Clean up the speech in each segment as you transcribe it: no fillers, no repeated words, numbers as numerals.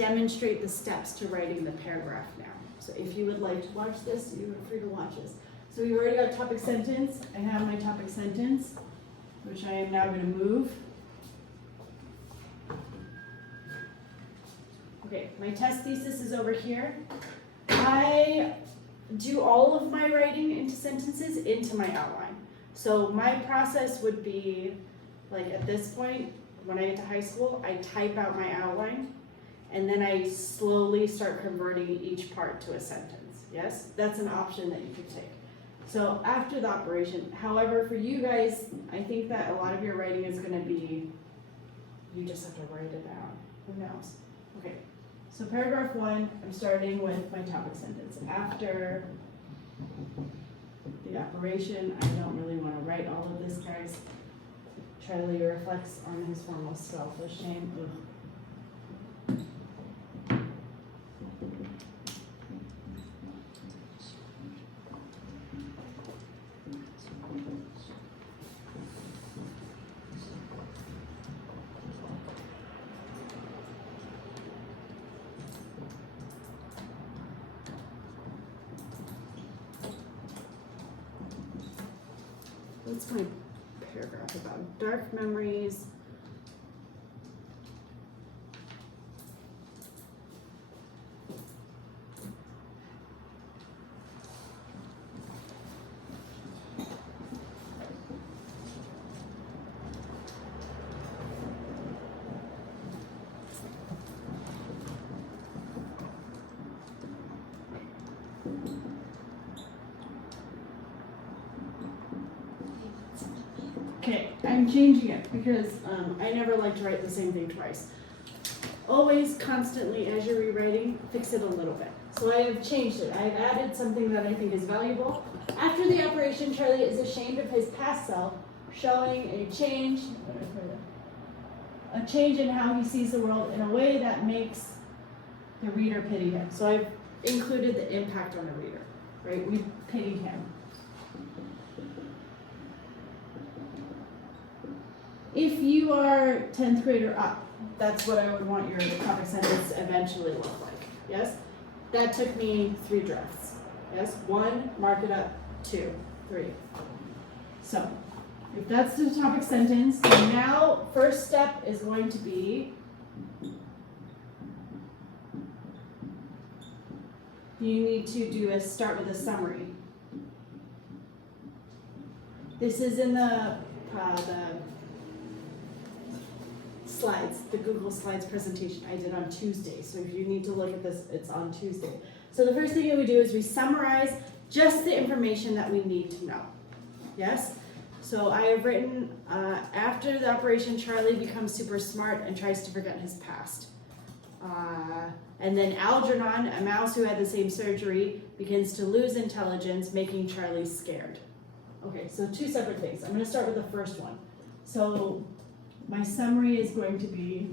demonstrate the steps to writing the paragraph now. So if you would like to watch this, you are free to watch this. So we've already got topic sentence. I have my topic sentence, which I am now going to move. Okay, my test thesis is over here. I do all of my writing into sentences into my outline. So my process would be, like at this point, when I get to high school, I type out my outline, and then I slowly start converting each part to a sentence. Yes, that's an option that you could take. So after the operation, however, for you guys, I think that a lot of your writing is going to be, you just have to write it out. Who knows? Okay, so paragraph 1, I'm starting with my topic sentence. After the operation, I don't really want to write all of this, guys. Charlie reflects on his former self-shame. What's my paragraph about? Dark memories. Okay, I'm changing it because I never like to write the same thing twice. Always, constantly, as you're rewriting, fix it a little bit. So I have changed it. I have added something that I think is valuable. After the operation, Charlie is ashamed of his past self, showing a change in how he sees the world in a way that makes the reader pity him. So I've included the impact on the reader, right? We pitied him. If you are 10th grader up, that's what I would want your topic sentence to eventually look like. Yes? That took me 3 drafts. Yes? 1, mark it up. 2, 3. So, if that's the topic sentence, then now first step is going to be you need to start with a summary. This is in the slides, the Google Slides presentation I did on Tuesday. So if you need to look at this, it's on Tuesday. So the first thing that we do is we summarize just the information that we need to know. Yes? So I have written, after the operation, Charlie becomes super smart and tries to forget his past. And then Algernon, a mouse who had the same surgery, begins to lose intelligence, making Charlie scared. Okay, so 2 separate things. I'm going to start with the first one. So my summary is going to be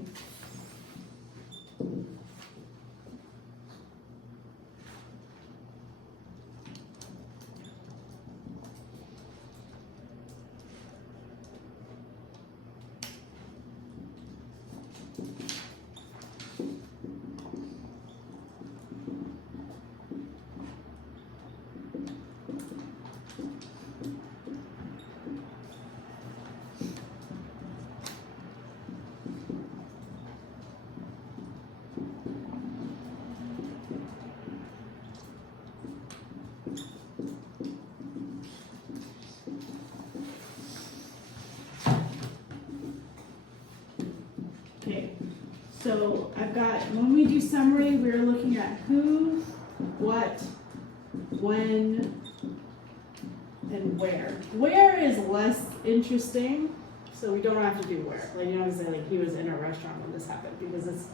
so I've got, when we do summary, we're looking at who, what, when, and where. Where is less interesting, so we don't have to do where. Like, you don't say like he was in a restaurant when this happened, because it's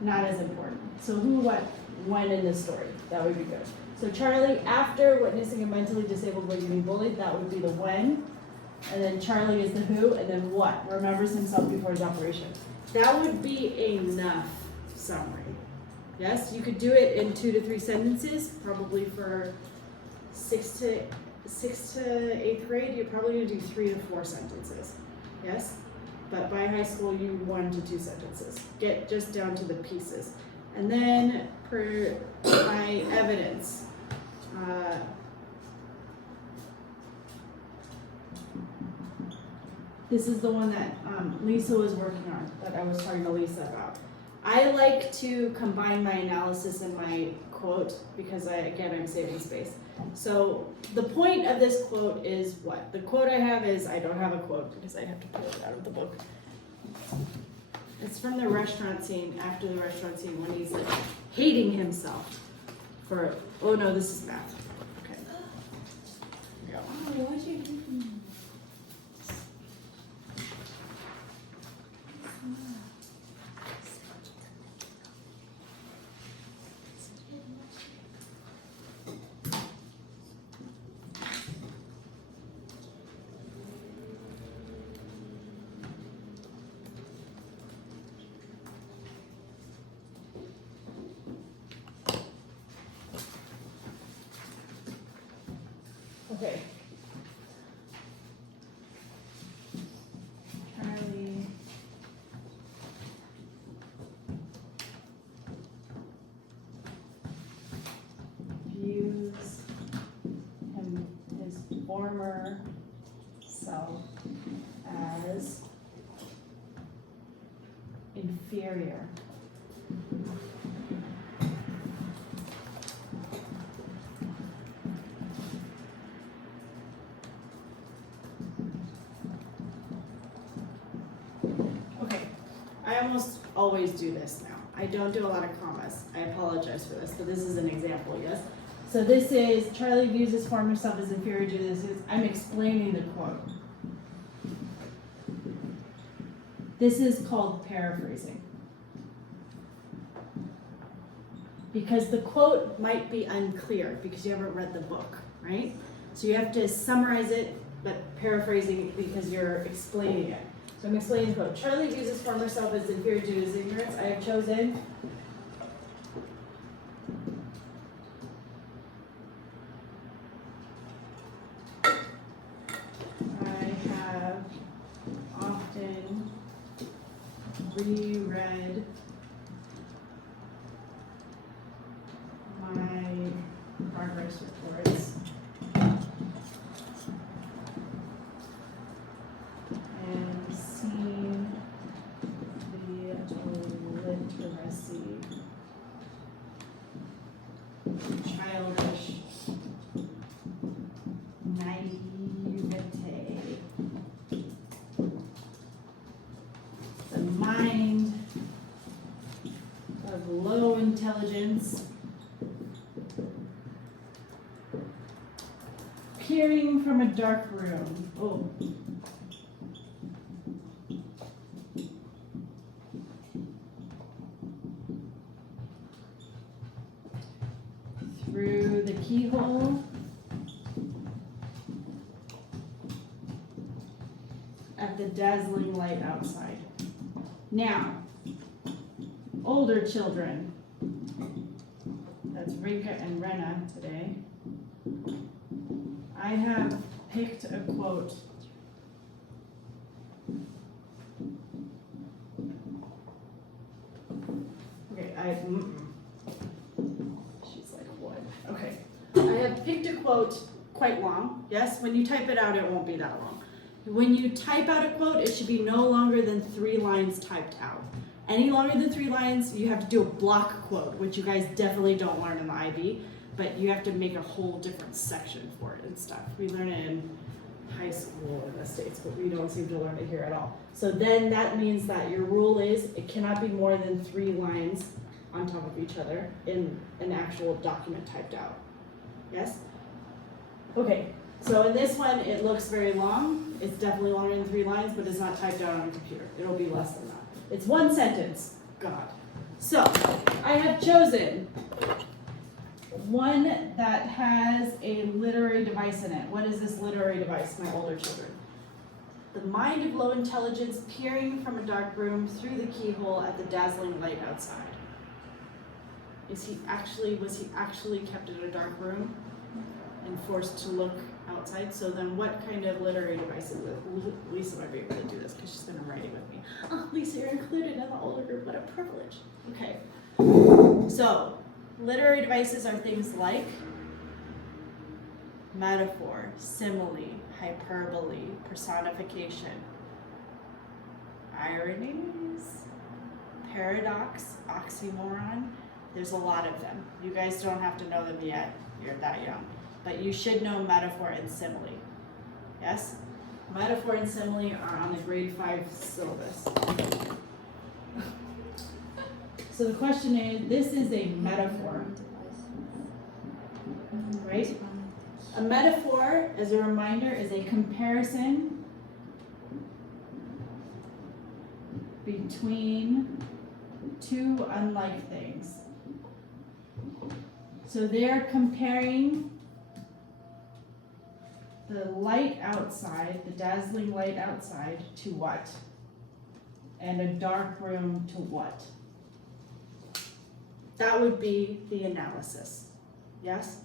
not as important. So who, what, when in this story, that would be good. So Charlie, after witnessing a mentally disabled boy getting bullied, that would be the when. And then Charlie is the who, and then what, remembers himself before his operation. That would be enough summary. Yes, you could do it in 2 to 3 sentences, probably for 6th to 8th grade, you're probably gonna do 3 to 4 sentences. Yes, but by high school, you 1 to 2 sentences. Get just down to the pieces. And then for my evidence, this is the one that Lisa was working on, that I was talking to Lisa about. I like to combine my analysis and my quote because I'm saving space. So the point of this quote is what? The quote I have is, I don't have a quote because I have to pull it out of the book. It's from the restaurant scene, after the restaurant scene, when he's like hating himself for, oh no, this is math. Okay. Here we go. Oh, what'd you do? Okay. Charlie views his former self as inferior. I almost always do this now. I don't do a lot of commas. I apologize for this, but this is an example, yes? So this is, Charlie views his former self as inferior to this. I'm explaining the quote. This is called paraphrasing. Because the quote might be unclear because you haven't read the book, right? So you have to summarize it, but paraphrasing because you're explaining it. So I'm explaining the quote. Charlie views his former self as inferior due to his ignorance. I have chosen often reread my progress reports and seen the literacy, childish naivete, the mind of low intelligence, peering from a dark room. Oh. Through the keyhole at the dazzling light outside. Now, older children, that's Rinka and Rena today, I have picked a quote. Okay, she's like, what? Okay, I have picked a quote quite long. Yes, when you type it out, it won't be that long. When you type out a quote, it should be no longer than 3 lines typed out. Any longer than 3 lines, you have to do a block quote, which you guys definitely don't learn in the IB, but you have to make a whole different section for it and stuff. We learn it in high school in the States, but we don't seem to learn it here at all. So then that means that your rule is it cannot be more than 3 lines on top of each other in an actual document typed out. Yes? Okay, so in this one, it looks very long. It's definitely longer than 3 lines, but it's not typed out on a computer. It'll be less than that. It's 1 sentence. God. So, I have chosen one that has a literary device in it. What is this literary device, my older children? The mind of low intelligence peering from a dark room through the keyhole at the dazzling light outside. Was he actually kept in a dark room and forced to look outside? So then what kind of literary device is it? Lisa might be able to do this because she's been writing with me. Oh, Lisa, you're included in the older group. What a privilege. Okay. So, literary devices are things like metaphor, simile, hyperbole, personification, ironies, paradox, oxymoron. There's a lot of them. You guys don't have to know them yet. You're that young. But you should know metaphor and simile. Yes? Metaphor and simile are on the grade 5 syllabus. So the question is, this is a metaphor, right? A metaphor, as a reminder, is a comparison between two unlike things. So they're comparing the light outside, the dazzling light outside, to what? And a dark room to what? That would be the analysis. Yes?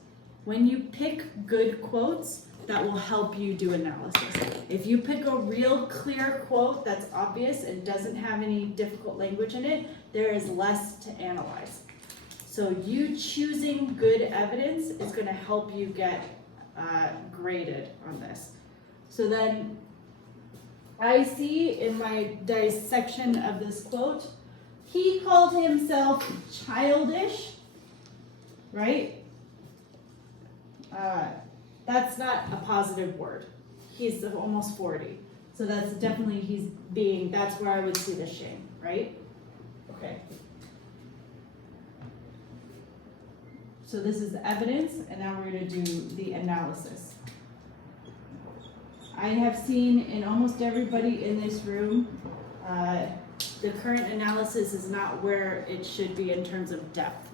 When you pick good quotes, that will help you do analysis. If you pick a real clear quote that's obvious and doesn't have any difficult language in it, there is less to analyze. So you choosing good evidence is going to help you get graded on this. So then I see in my dissection of this quote, he called himself childish, right? That's not a positive word. He's almost 40. So that's definitely that's where I would see the shame, right? Okay. So this is the evidence, and now we're going to do the analysis. I have seen in almost everybody in this room, the current analysis is not where it should be in terms of depth.